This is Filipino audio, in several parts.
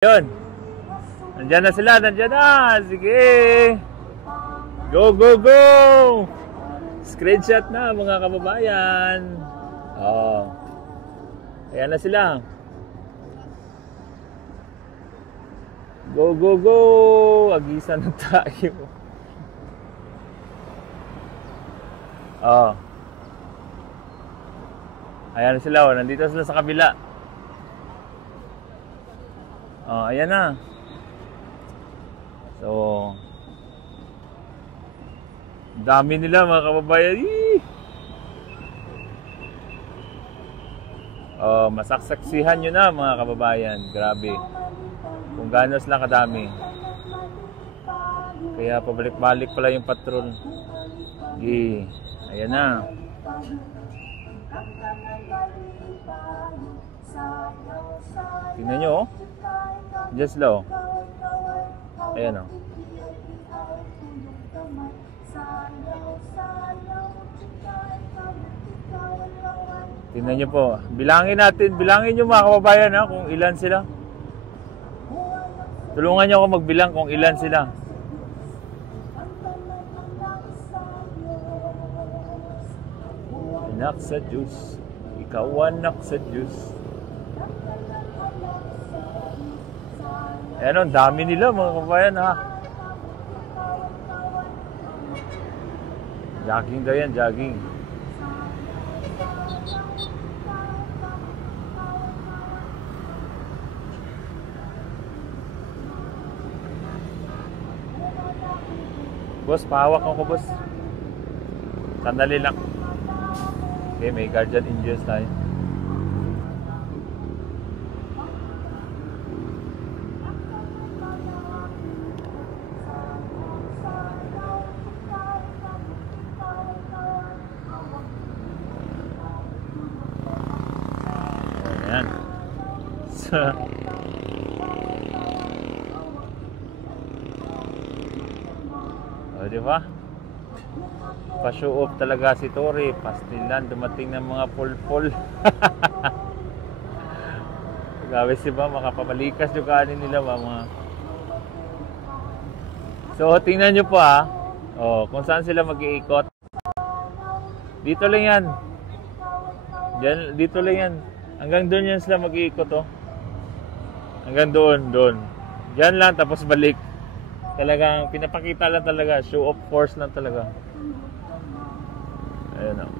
Yun. Nandiyan na sila, nandiyan na. Sige. Go, go, go. Screenshot na mga kababayan. Oh. Ayan na sila. Go, go, go. Agisa na tayo. Oh. Ayan na sila. Oh. Nandito sila sa kabila. Oh, ayan na. So, dami nila mga kababayan. Oh, masaksaksihan nyo na mga kababayan. Grabe. Kung gaano sila kadami. Kaya pabalik-balik pala yung patrol. Ayan na. Tingnan nyo, oh. Just low. Ayan, oh. Tingnan nyo po. Bilangin natin. Bilangin nyo mga kababayan, ha, kung ilan sila. Tulungan nyo ako magbilang kung ilan sila. Anak sa Diyos. Ikaw anak sa Diyos. Ayan, ang dami nila mga kababayan, ha. Jogging daw yan, jogging. Boss, pahawak ako, boss. Sandali lang. Okay, may guardian angels tayo. Ayan. O, diba? Pa-show off talaga si Tori. Pastilan, dumating ng mga pulpul. Grabe siya, makapamalikas yung kanin nila, mga. So, tingnan nyo po, ha. O, kung saan sila mag-iikot. Dito lang yan. Dito lang yan. Hanggang doon yan sila mag-iikot, oh. Hanggang doon. Diyan lang, tapos balik. Talagang pinapakita lang talaga. Show of force lang talaga. Ayan, oh.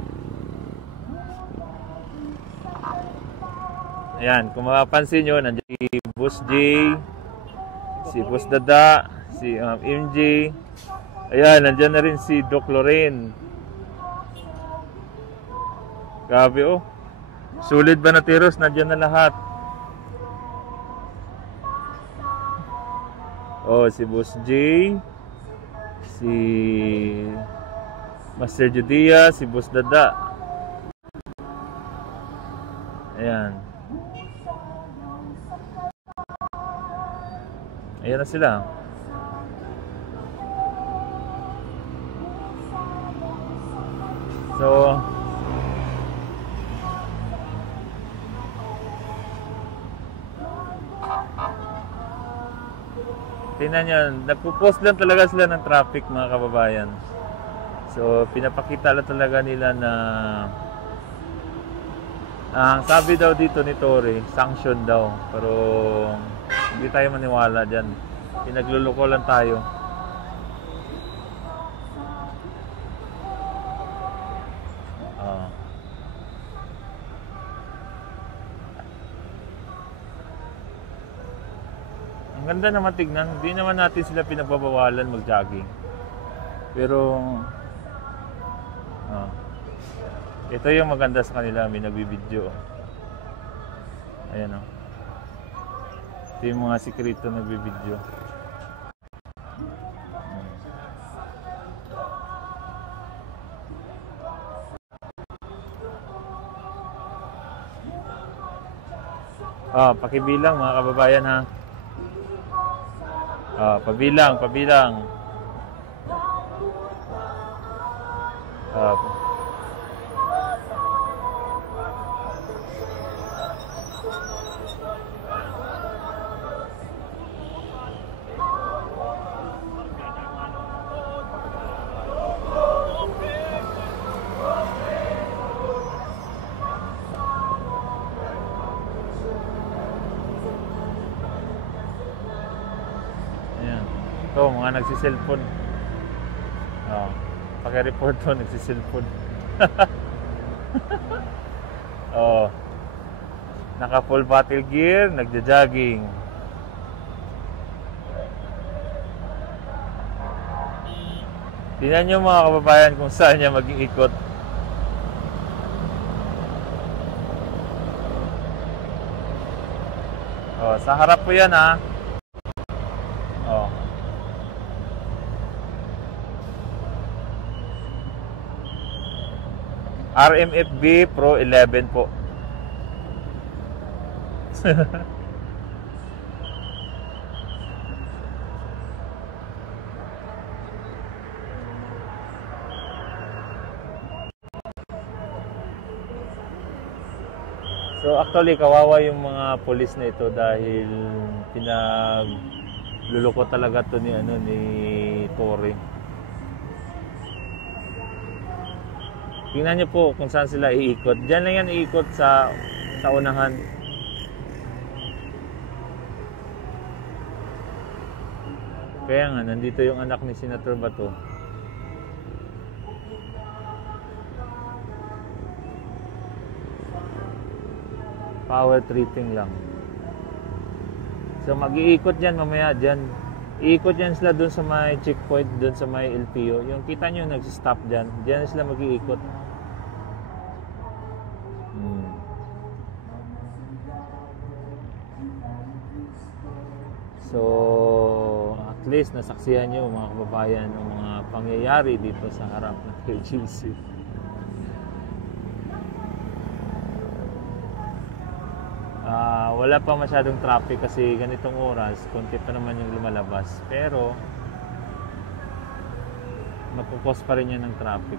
Ayan, kung mapapansin nyo, nandiyan si Boss J, si Boss Dada, si MJ. Ayan, nandiyan na rin si Doc Lorraine. Grabe, oh. Sulit ba na tiros? Nandiyan na lahat. Oh, si Boss J, si Master Judia, si Boss Dada. Ayan. Ayan na sila. So, tingnan nyo, nagpo-post lang talaga sila ng traffic mga kababayan. So, pinapakita lang talaga nila na ang sabi daw dito ni Tori, sanction daw. Pero hindi tayo maniwala dyan. Pinagluloko lang tayo. Ang ganda naman tignan. Hindi naman natin sila pinagbabawalan mag-jogging. Pero ito yung maganda sa kanila. May nagbibideo. Ayan, oh. Ito yung mga sikrito nagbibideo. Pakibilang mga kababayan, ha. Pabilang. Ito, mga nagsiselfon. Oh, paki-report to, nagsiselfon. Oh, naka full battle gear, nagja-jogging. Tingnan nyo mga kababayan kung saan niya mag-iikot. Oh, sa harap po yan ha. Oh. RMFB Pro 11 po. So actually kawawa yung mga pulis na ito dahil pinagluloko talaga to ni Tory. Tingnan niyo po kung saan sila iikot. Diyan lang yan iikot sa unahan. Kaya nga nandito yung anak ni Senator Bato. Power tripping lang. So mag-iikot yan mamaya dyan. Iikot yan sila dun sa may checkpoint, dun sa may LTO. Yung kita nyo nagsistop dyan. Dyan sila mag-iikot. So at least nasaksihan nyo mga kababayan ng mga pangyayari dito sa harap ng KGC. Wala pa masyadong traffic kasi ganitong oras, konti pa naman yung lumalabas. Pero magkukos pa rin yan ng traffic.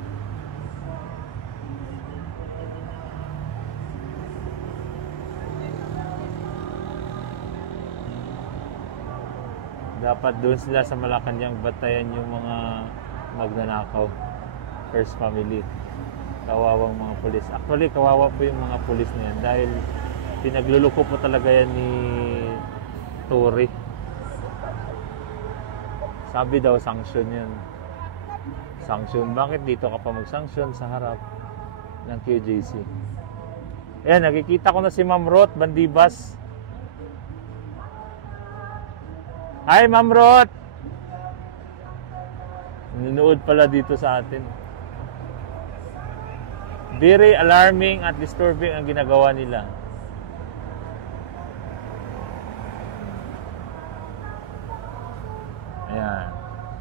Dapat doon sila sa Malacanang batayan yung mga magnanakaw. First family. Kawawang mga pulis. Actually, kawawa po yung mga pulis na yan dahil pinagluluko po talaga yan ni Tory. Sabi daw, sanction yan. Sanction. Bakit dito ka pa mag-sanction sa harap ng QJC? Ayan, nakikita ko na si Ma'am Roth Bandibas. Hi, Ma'am Roth! Nanonood pala dito sa atin. Very alarming at disturbing ang ginagawa nila. Ayan.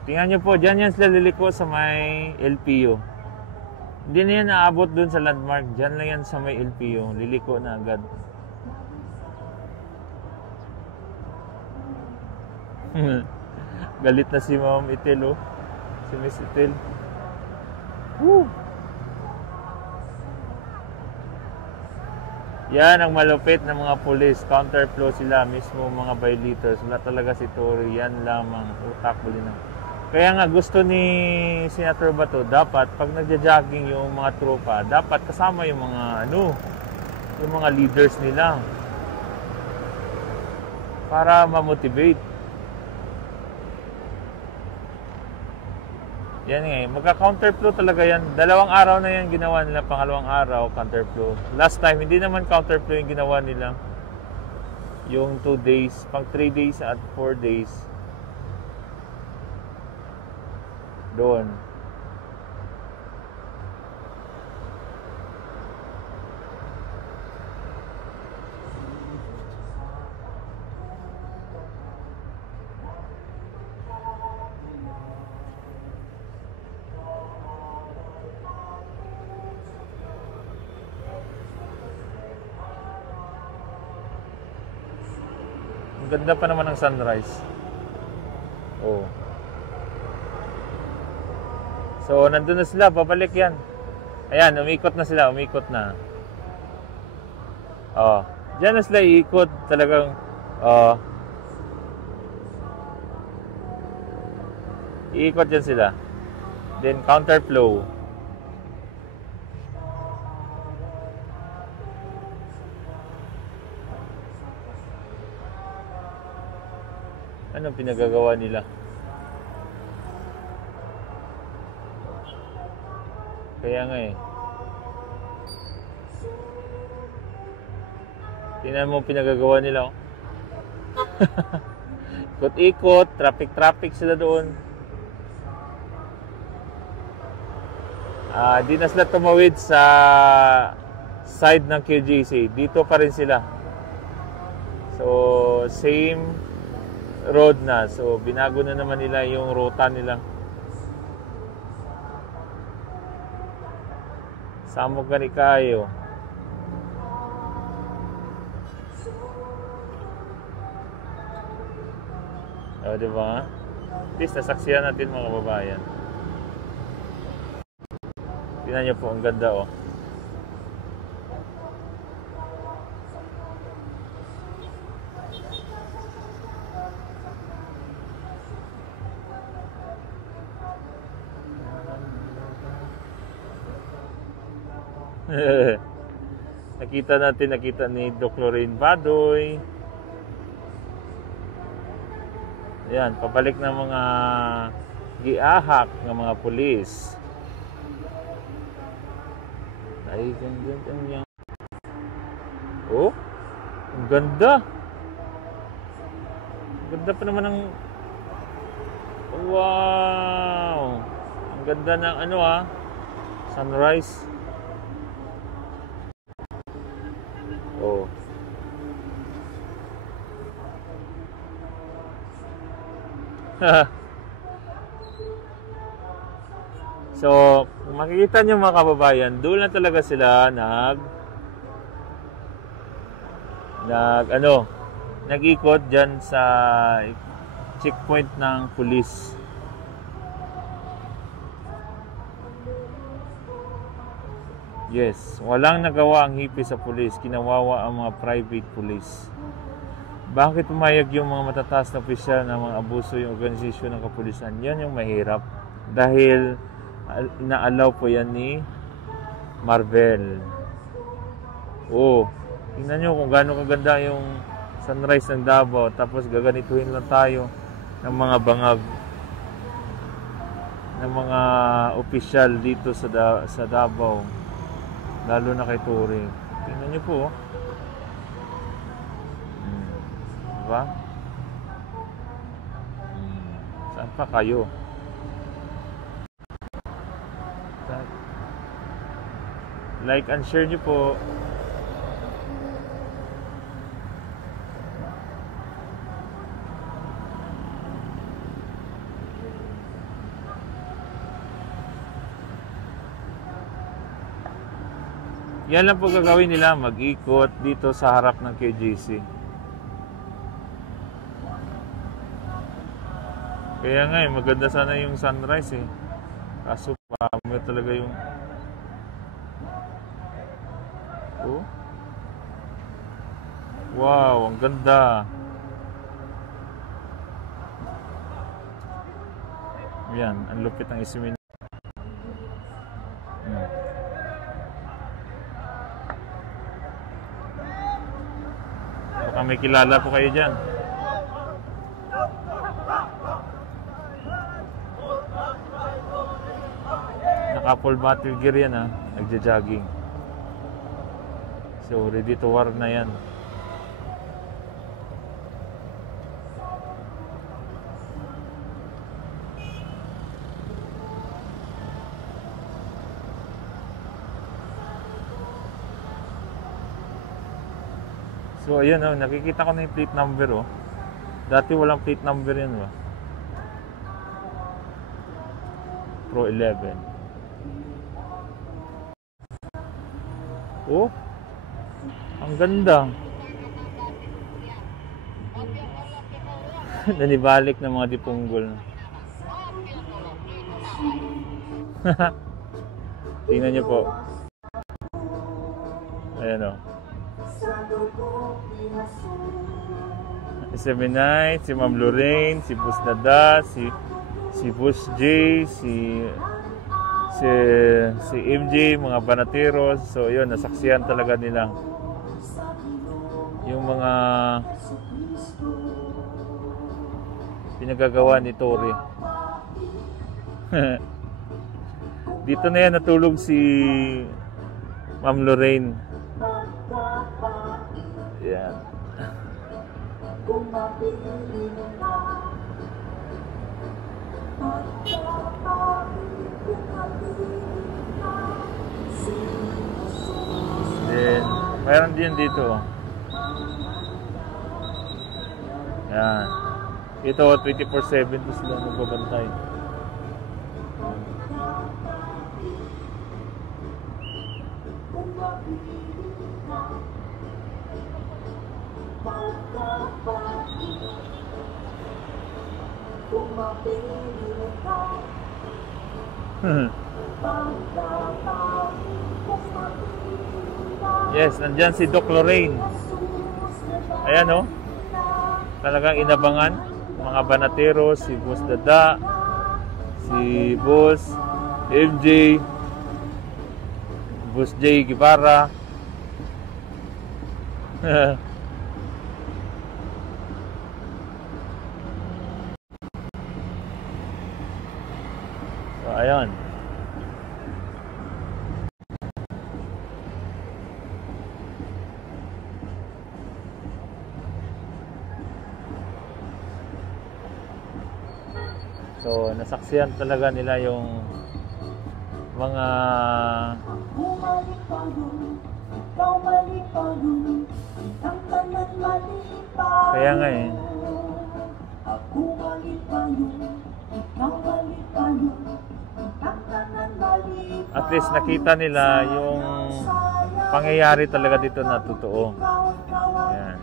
Tingnan nyo po, dyan yan sila liliko sa may LPO. Hindi na yan naabot dun sa landmark. Dyan lang yan sa may LPO. Liliko na agad. Galit na si Ma'am Itel, oh. Si Miss Itel. Woo! Yan ang malupit ng mga pulis. Counterflow sila mismo mga violators. Wala talaga si Tory. Yan lamang utak buli na. Kaya nga gusto ni Senator Bato, dapat pag nagja-jogging yung mga tropa, dapat kasama yung mga yung mga leaders nila. Para ma-motivate. Yan nga, magka-counterflow talaga yan. 2 araw na yan ginawa nila, pangalawang araw, counterflow. Last time, hindi naman counterflow yung ginawa nila. Yung 2 days, pang 3 days at 4 days. Doon. Ganda pa naman ng sunrise. Oh. So, nandun na sila. Babalik yan. Ayan, umikot na sila. Umikot na. Oh. Diyan na sila iikot. Talagang, oh. Iikot dyan sila. Then, counterflow. Anong pinagagawa nila? Kaya nga eh. Tingnan mo pinagagawa nila oh. Ikot-ikot, traffic sila doon. Di na sila tumawid sa side ng QGC. Dito pa rin sila. So, same road na. So, binago na naman nila yung ruta nila. Samok gani kayo. O, diba? At least nasaksihan natin mga kababayan. Tingnan nyo po, ang ganda oh. nakita ni Doc Lorraine Badoy. Ayan, pabalik ng mga giahak ng mga pulis. Ay, ganda yan. Oh, ang ganda. Ganda pa naman ng... Wow! Ang ganda ng ano sunrise. Oh. So, makikita nyo mga kababayan, doon na talaga sila nag-ikot dyan sa checkpoint ng pulis. Yes, walang nagawa ang hipi sa pulis, kinawawa ang mga private police. Bakit pumayag yung mga matataas na opisyal na mga abuso yung organisasyon ng kapulisan? Yan yung mahirap. Dahil na-allow po yan ni Marvel. Oh, tingnan nyo kung gaano kaganda yung sunrise ng Davao. Tapos gaganituhin lang tayo ng mga bangag ng mga opisyal dito sa Davao. Lalo na kay Tory. Tingnan nyo po. Diba? Saan pa kayo? Like and share nyo po. Yan lang po gagawin nila, mag-ikot dito sa harap ng QGC. Kaya nga maganda sana yung sunrise eh. Kaso mo talaga yung... Oh. Wow, ang ganda. Yan, ang lupit ng isimin. Baka may kilala po kayo dyan. Naka full battle gear yan nagja-jogging. So ready to war na yan. So ayan nakikita ko na yung plate number Dati walang plate number yan Pro 11. Oh, ang ganda. Nanibalik ng mga dipunggol. Tingnan nyo po. Ayan Si Seminite, si Ma'am Lorraine, si Boss Dada, si Boss J, si MJ, mga banateros. So yun, nasaksihan talaga nila yung mga pinagagawa ni Tory. Dito na yan natulog si Ma'am Lorraine. Yan. Then, mayroon din dito. Yan. Ito, 24/7 to sila nagbabantay. Yes, nandyan si Doc Lorraine. Ayan o. Talagang inabangan. Mga banatero, si Boss Dada, si Boss MJ, Boss J Guevara. So, ayan. So, nasaksihan talaga nila yung mga kaya nga eh. At least nakita nila yung pangyayari talaga dito na totoo. Ayan.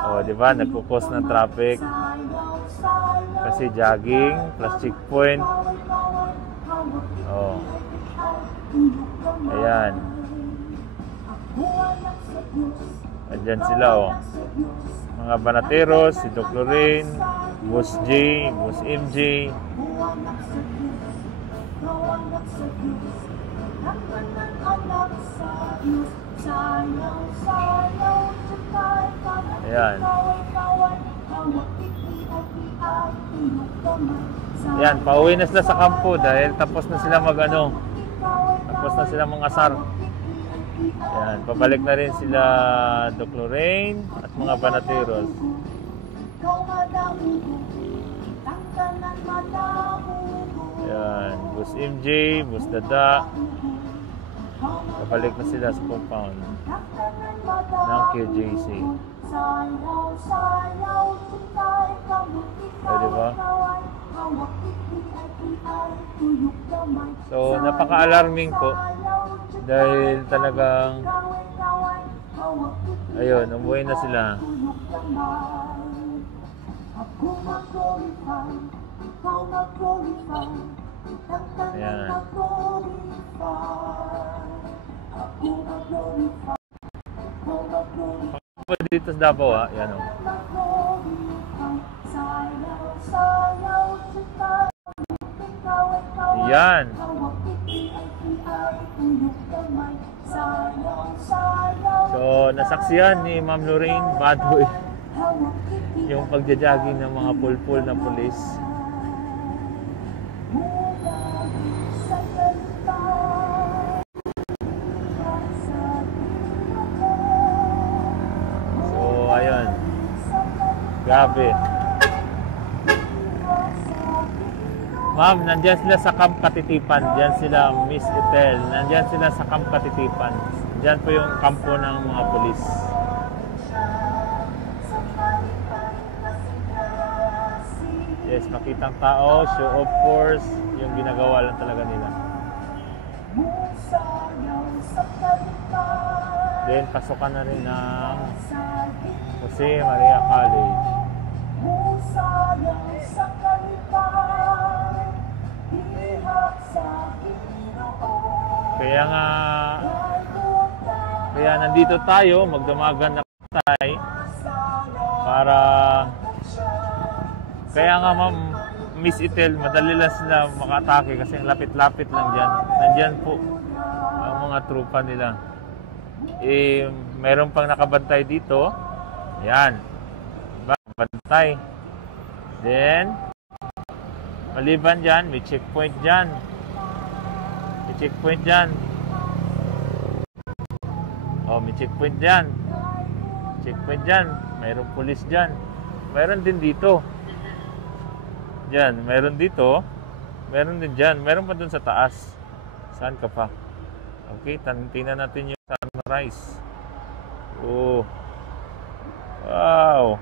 O, di ba? Nagkukos ng traffic. Kasi jogging plus checkpoint. Oh. Ayan. Andyan sila oh. Mga banateros, si Doc Lorraine, Boss J, Boss MJ. Ayan. Yan, pauwi na sila sa kampo dahil tapos na sila mag-ano. Tapos na sila mangasar. Yan, pabalik na rin sila Doc Lorraine at mga banateros. Yan, Boss MJ, Boss Dada. Pabalik na sila sa compound ng KJC. Ay, diba? So, napaka-alarming po dahil talagang ayun, umuwi na sila. Ayan. Dito sa Davao ha, yan o. Yan. So, nasaksihan ni Ma'am Lorraine Badoy yung pagja-jogging ng mga pulpul na pulis. So, ayun. Grabe. Ma'am, nandyan sila sa Camp Katitipan. Diyan sila, Miss Etel. Nandyan sila sa Camp Katitipan. Diyan po yung kampo ng mga polis. Yes, makitang tao, show of force, yung ginagawa lang talaga nila. Then, pasokan na rin ng Jose Maria College. Kaya nandito tayo, magdamagan na tayo para kaya nga Ma'am Miss Etel, madali lang sila makatake kasi lapit-lapit lang dyan. Nandyan po ang mga trupa nila. Meron pang nakabantay dito. Yan. Bantay. Then, maliban dyan, may checkpoint dyan. checkpoint dyan. Oh, may checkpoint dyan. Checkpoint dyan. Mayroong pulis dyan. Mayroon din dito. Dyan, mayroon dito. Mayroon din dyan. Mayroon pa dun sa taas. Saan ka pa? Okay, tingnan natin yung sunrise. Oh. Wow.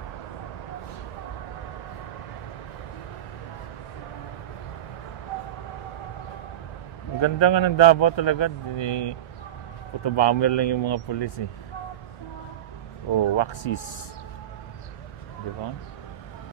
Ang ganda nga ng Davao talaga. Photobomber lang yung mga pulis eh. Oh, waxis. Di ba?